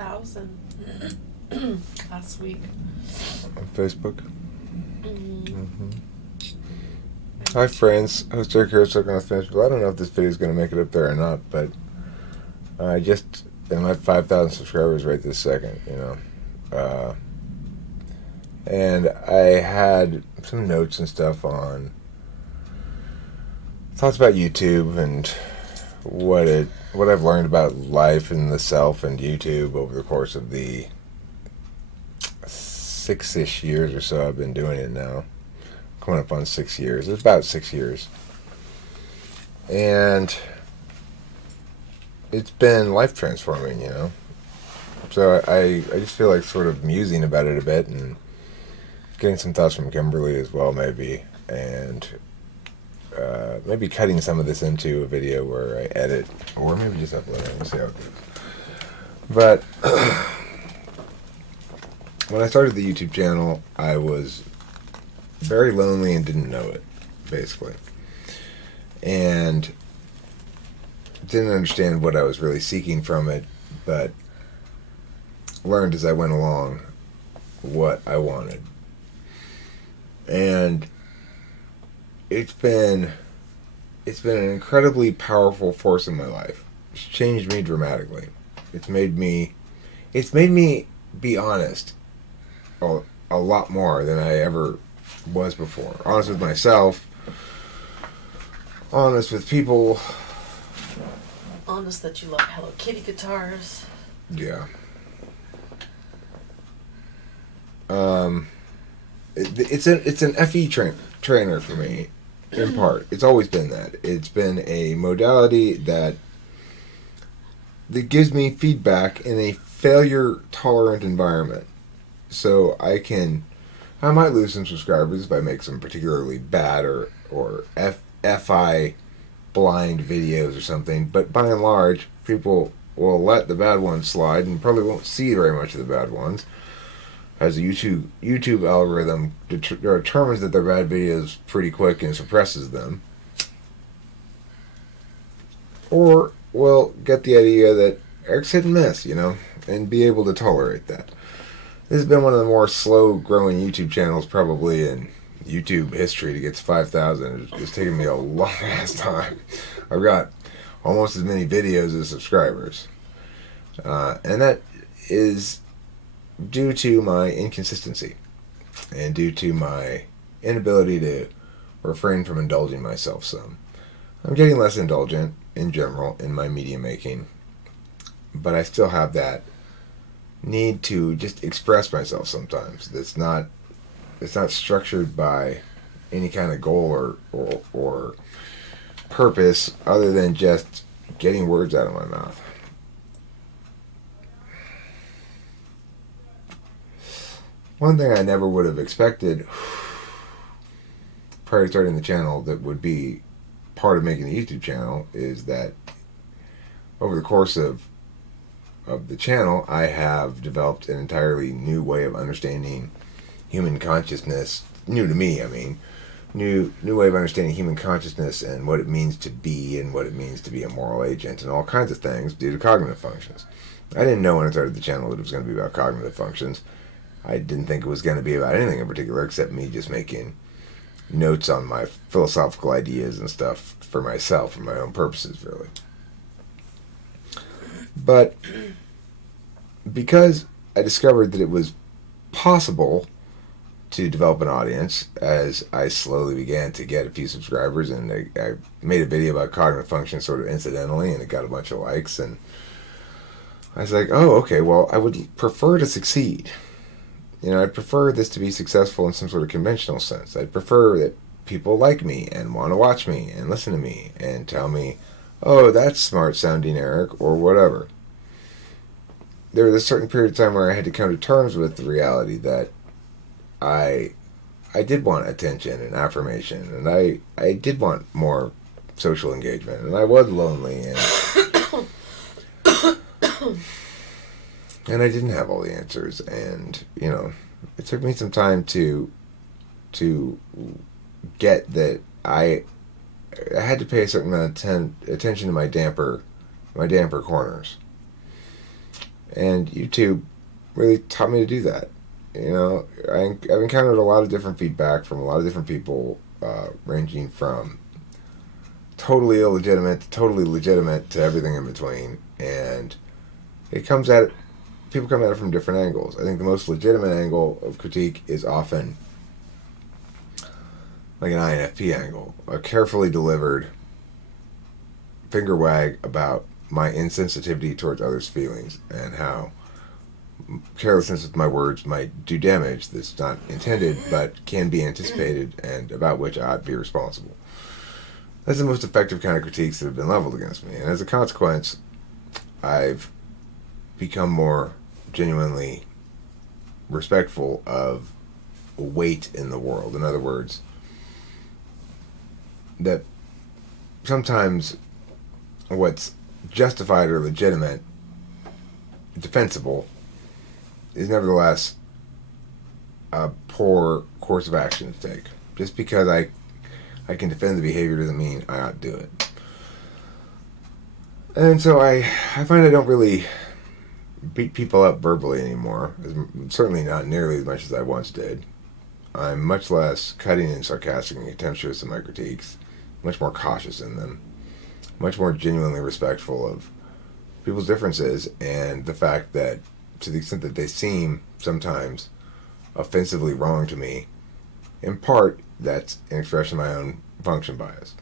5,000 last week. On Facebook. Mm-hmm. Hi friends, host Eric here, talking with Facebook. I don't know if this video is going to make it up there or not, but I just am at 5,000 subscribers right this second, you know. And I had some notes and stuff on thoughts about YouTube and what I've learned about life and the self and YouTube over the course of the 6-ish years or so I've been doing it now. Coming up on 6 years. It's about 6 years. And it's been life transforming, you know. So I just feel like sort of musing about it a bit and getting some thoughts from Kimberly as well, maybe. And maybe cutting some of this into a video where I edit, or maybe just upload it. We'll see how it goes. But when I started the YouTube channel, I was very lonely and didn't know it, basically. And didn't understand what I was really seeking from it, but learned as I went along what I wanted. And it's been an incredibly powerful force in my life. It's changed me dramatically. It's made me be honest a lot more than I ever was before. Honest with myself, honest with people. Honest that you love Hello Kitty guitars. Yeah. It's an FE trainer for me, in part. It's always been that. It's been a modality that gives me feedback in a failure-tolerant environment. So I might lose some subscribers if I make some particularly bad or FI blind videos or something, but by and large, people will let the bad ones slide and probably won't see very much of the bad ones, as the YouTube algorithm determines that they're bad videos pretty quick and suppresses them. Or will get the idea that Eric's hit and miss, you know, and be able to tolerate that. This has been one of the more slow-growing YouTube channels probably in YouTube history to get to 5,000. It's taken me a long-ass time. I've got almost as many videos as subscribers. And that is due to my inconsistency and due to my inability to refrain from indulging myself some. I'm getting less indulgent in general in my media making, but I still have that need to just express myself sometimes. It's not structured by any kind of goal or purpose other than just getting words out of my mouth. One thing I never would have expected prior to starting the channel that would be part of making the YouTube channel is that over the course of the channel, I have developed an entirely new way of understanding human consciousness. New to me, I mean. New way of understanding human consciousness and what it means to be and what it means to be a moral agent and all kinds of things due to cognitive functions. I didn't know when I started the channel that it was going to be about cognitive functions. I didn't think it was going to be about anything in particular except me just making notes on my philosophical ideas and stuff for myself, for my own purposes, really. But because I discovered that it was possible to develop an audience as I slowly began to get a few subscribers, and I made a video about cognitive function sort of incidentally, and it got a bunch of likes, and I was like, oh, okay, well, I would prefer to succeed. You know, I'd prefer this to be successful in some sort of conventional sense. I'd prefer that people like me and want to watch me and listen to me and tell me, oh, that's smart sounding, Eric, or whatever. There was a certain period of time where I had to come to terms with the reality that I did want attention and affirmation, and I did want more social engagement, and I was lonely, and I didn't have all the answers, and, you know, it took me some time to get that I had to pay a certain amount of attention to my damper corners. And YouTube really taught me to do that. You know, I've encountered a lot of different feedback from a lot of different people, ranging from totally illegitimate to totally legitimate to everything in between. And it comes at it, people come at it from different angles. I think the most legitimate angle of critique is often like an INFP angle, a carefully delivered finger wag about my insensitivity towards others' feelings and how carelessness with my words might do damage that's not intended but can be anticipated and about which I ought to be responsible. That's the most effective kind of critiques that have been leveled against me. And as a consequence, I've become more genuinely respectful of weight in the world. In other words, that sometimes what's justified or legitimate, defensible, is nevertheless a poor course of action to take. Just because I can defend the behavior doesn't mean I ought to do it. And so I find I don't really beat people up verbally anymore. Certainly not nearly as much as I once did. I'm much less cutting and sarcastic and contemptuous in my critiques, much more cautious in them, much more genuinely respectful of people's differences and the fact that to the extent that they seem sometimes offensively wrong to me, in part that's an expression of my own function bias.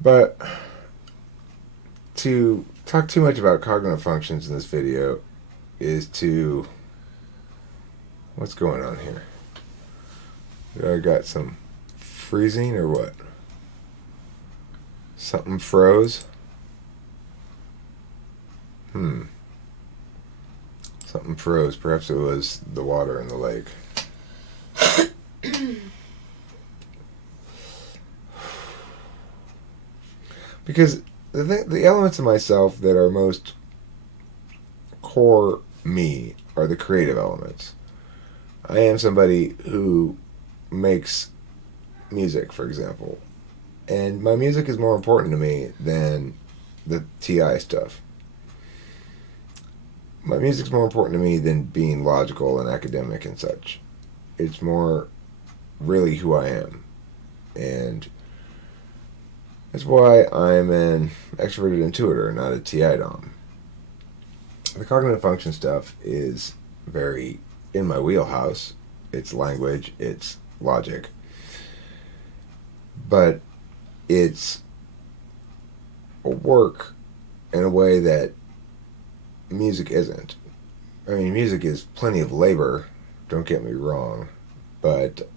But to talk too much about cognitive functions in this video is to... What's going on here? I got some freezing or what? Something froze? Something froze. Perhaps it was the water in the lake. Because the elements of myself that are most core me are the creative elements. I am somebody who makes music, for example. And my music is more important to me than the TI stuff. My music's more important to me than being logical and academic and such. It's more really who I am. And that's why I'm an extroverted intuitor, not a TI dom. The cognitive function stuff is very in my wheelhouse. It's language, it's logic. But it's a work in a way that music isn't. I mean, music is plenty of labor, don't get me wrong, but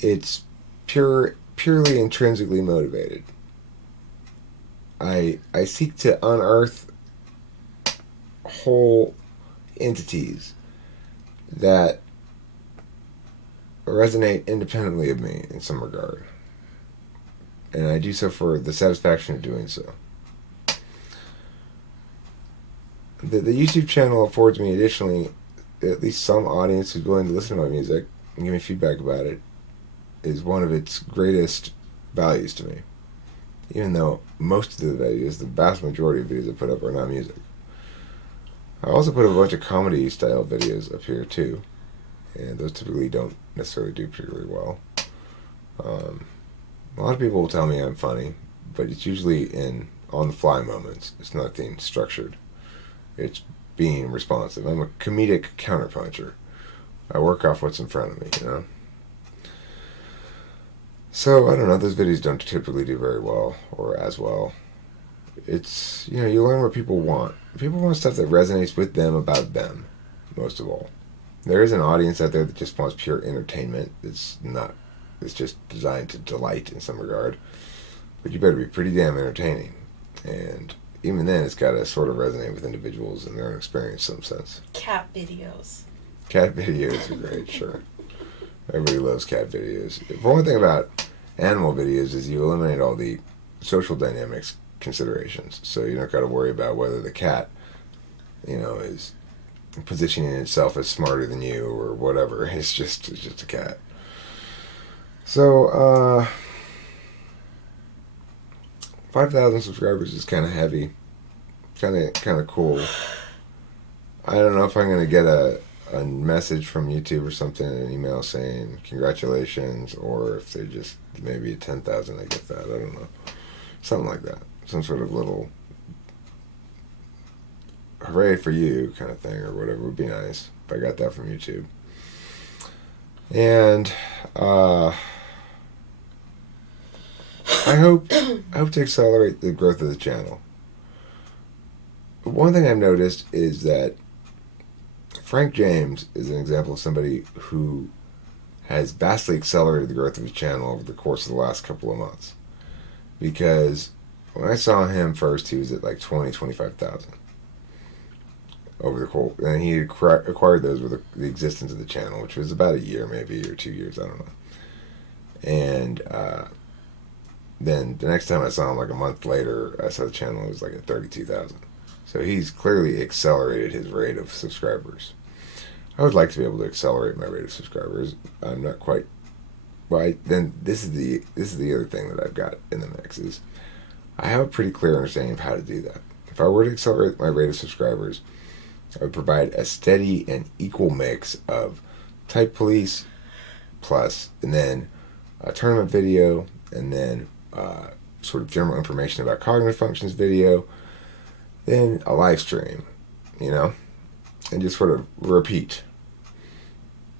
it's purely intrinsically motivated. I seek to unearth whole entities that resonate independently of me in some regard. And I do so for the satisfaction of doing so. The YouTube channel affords me additionally at least some audience who's willing to listen to my music and give me feedback about it is one of its greatest values to me. Even though most of the videos, the vast majority of videos I put up are not music. I also put up a bunch of comedy style videos up here too. And those typically don't necessarily do particularly well. A lot of people will tell me I'm funny, but it's usually in on-the-fly moments. It's nothing structured. It's being responsive. I'm a comedic counterpuncher. I work off what's in front of me, you know? So, I don't know, those videos don't typically do very well, or as well. It's, you know, you learn what people want. People want stuff that resonates with them about them, most of all. There is an audience out there that just wants pure entertainment. It's just designed to delight in some regard. But you better be pretty damn entertaining. And even then, it's got to sort of resonate with individuals and their own experience in some sense. Cat videos. Cat videos are great, sure. Everybody loves cat videos. The one thing about animal videos is you eliminate all the social dynamics considerations. So you don't got to worry about whether the cat, you know, is positioning itself as smarter than you or whatever. It's just a cat. So, 5,000 subscribers is kind of heavy, kind of cool. I don't know if I'm gonna get a message from YouTube or something, an email saying congratulations, or if they're just maybe at 10,000 I get that. I don't know, something like that, some sort of little hooray for you kind of thing or whatever would be nice if I got that from YouTube. And I hope to accelerate the growth of the channel. One thing I've noticed is that Frank James is an example of somebody who has vastly accelerated the growth of his channel over the course of the last couple of months. Because when I saw him first, he was at like 25,000 over the course, and he acquired those with the existence of the channel, which was about a year, maybe, or 2 years, I don't know. And then the next time I saw him, like a month later, I saw the channel was like at 32,000. So he's clearly accelerated his rate of subscribers. I would like to be able to accelerate my rate of subscribers. I'm not quite right. Then this is the other thing that I've got in the mix is I have a pretty clear understanding of how to do that. If I were to accelerate my rate of subscribers, I would provide a steady and equal mix of Type Police plus, and then a tournament video, and then sort of general information about cognitive functions video, then a live stream, and just sort of repeat.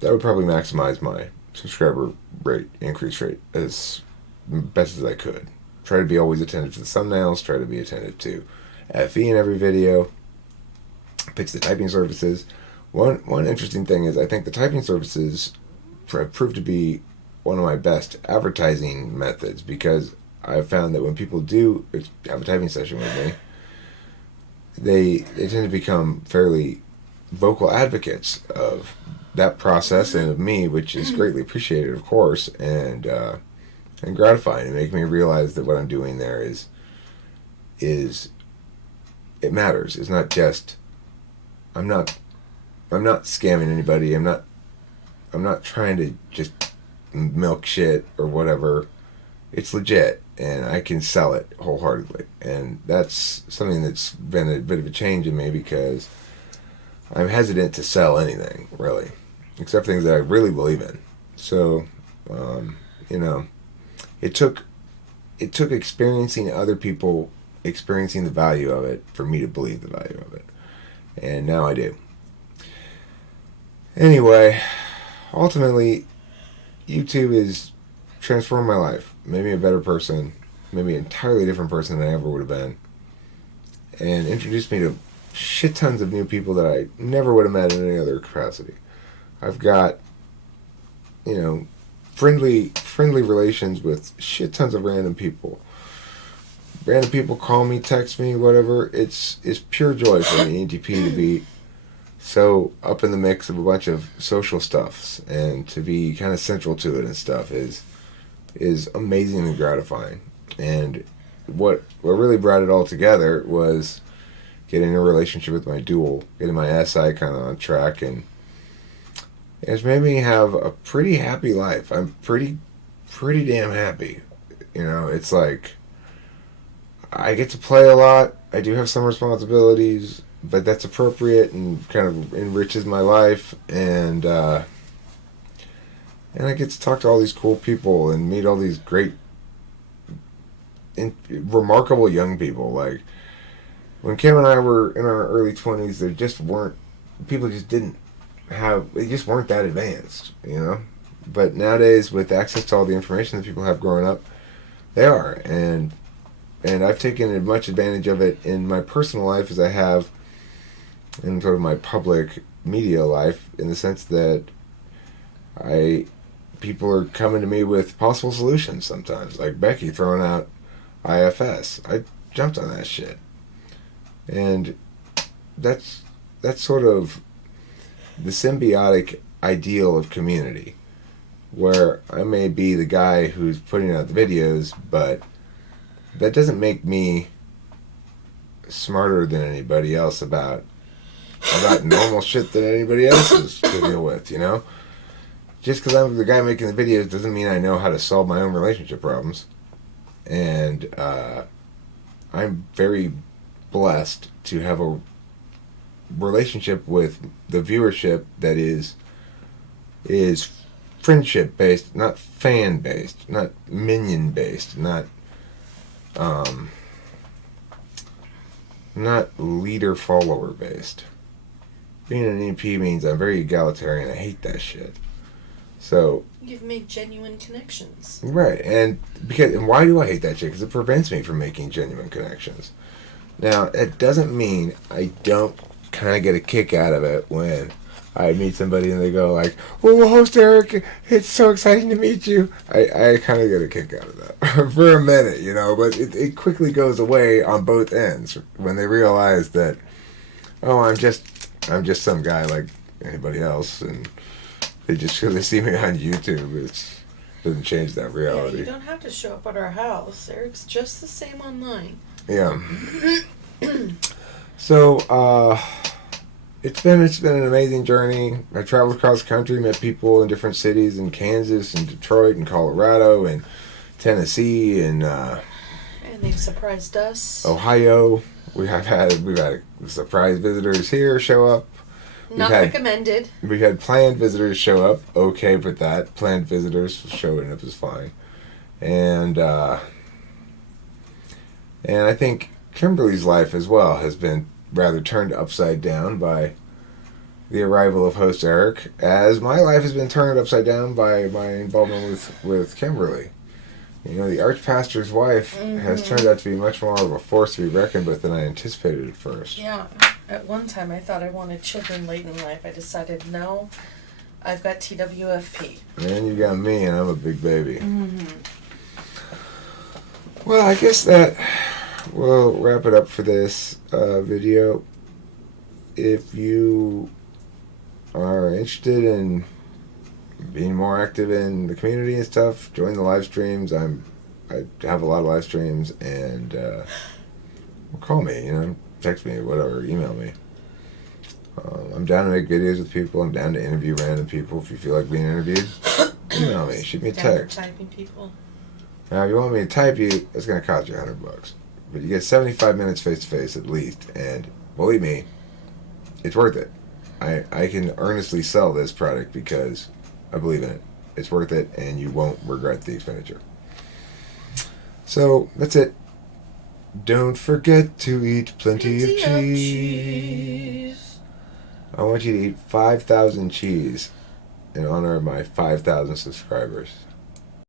That would probably maximize my subscriber rate, increase rate, as best as I could. Try to be always attentive to the thumbnails, try to be attentive to FE in every video, pitch the typing services. One interesting thing is I think the typing services have proved to be one of my best advertising methods, because I've found that when people do have a typing session with me, they tend to become fairly vocal advocates of that process and of me, which is greatly appreciated, of course, and gratifying, and make me realize that what I'm doing there is it matters. It's not just I'm not scamming anybody. I'm not trying to just milk shit or whatever. It's legit, and I can sell it wholeheartedly. And that's something that's been a bit of a change in me, because I'm hesitant to sell anything, really, except things that I really believe in. So, it took experiencing other people experiencing the value of it for me to believe the value of it. And now I do. Anyway, ultimately, YouTube has transformed my life. Made me a better person. Made me an entirely different person than I ever would have been. And introduced me to shit tons of new people that I never would have met in any other capacity. I've got, friendly relations with shit tons of random people. Random people call me, text me, whatever. It's pure joy for me, ETP, to be so up in the mix of a bunch of social stuffs, and to be kind of central to it and stuff is amazingly gratifying. And what really brought it all together was getting a relationship with my dual, getting my SI kind of on track, and it's made me have a pretty happy life. I'm pretty damn happy. It's like I get to play a lot. I do have some responsibilities, but that's appropriate and kind of enriches my life. And I get to talk to all these cool people and meet all these great, remarkable young people. Like, when Kim and I were in our early 20s, there just weren't, people just didn't have, they just weren't that advanced, But nowadays, with access to all the information that people have growing up, they are. And I've taken as much advantage of it in my personal life as I have in sort of my public media life, in the sense that people are coming to me with possible solutions sometimes, like Becky throwing out IFS. I jumped on that shit. And that's sort of the symbiotic ideal of community, where I may be the guy who's putting out the videos, but that doesn't make me smarter than anybody else about normal shit that anybody else is to deal with, Just because I'm the guy making the videos doesn't mean I know how to solve my own relationship problems. And I'm very blessed to have a relationship with the viewership that is friendship based, not fan based, not minion based, not leader follower based. Being an EP means I'm very egalitarian. I hate that shit. So You've made genuine connections. right, and why do I hate that shit? Because it prevents me from making genuine connections. Now, it doesn't mean I don't kind of get a kick out of it when I meet somebody and they go like, "Oh, host Eric, it's so exciting to meet you." I kind of get a kick out of that for a minute, you know, but it quickly goes away on both ends when they realize that, oh, I'm just some guy like anybody else, and they just because they see me on YouTube, it doesn't change that reality. Yeah, you don't have to show up at our house. Eric's just the same online. Yeah. So, it's been an amazing journey. I traveled across the country, met people in different cities in Kansas and Detroit and Colorado and Tennessee and And they've surprised us. Ohio. We've had surprise visitors here show up. Not recommended. We've had planned visitors show up. Okay with that. Planned visitors showing up is fine. And I think Kimberly's life as well has been rather turned upside down by the arrival of host Eric, as my life has been turned upside down by my involvement with Kimberly. You know, the archpastor's wife has turned out to be much more of a force to be reckoned with than I anticipated at first. Yeah. At one time, I thought I wanted children late in life. I decided, no, I've got TWFP. And you got me, and I'm a big baby. Well, I guess that will wrap it up for this video. If you are interested in being more active in the community and stuff, join the live streams. I have a lot of live streams, and call me, you know, text me, whatever, email me. I'm down to make videos with people. I'm down to interview random people. If you feel like being interviewed, email me, shoot me a text. Typing people. Now, if you want me to type you, it's going to cost you $100. But you get 75 minutes face-to-face at least, and believe me, it's worth it. I can earnestly sell this product because I believe in it. It's worth it, and you won't regret the expenditure. So, that's it. Don't forget to eat plenty of cheese. I want you to eat 5,000 cheese in honor of my 5,000 subscribers.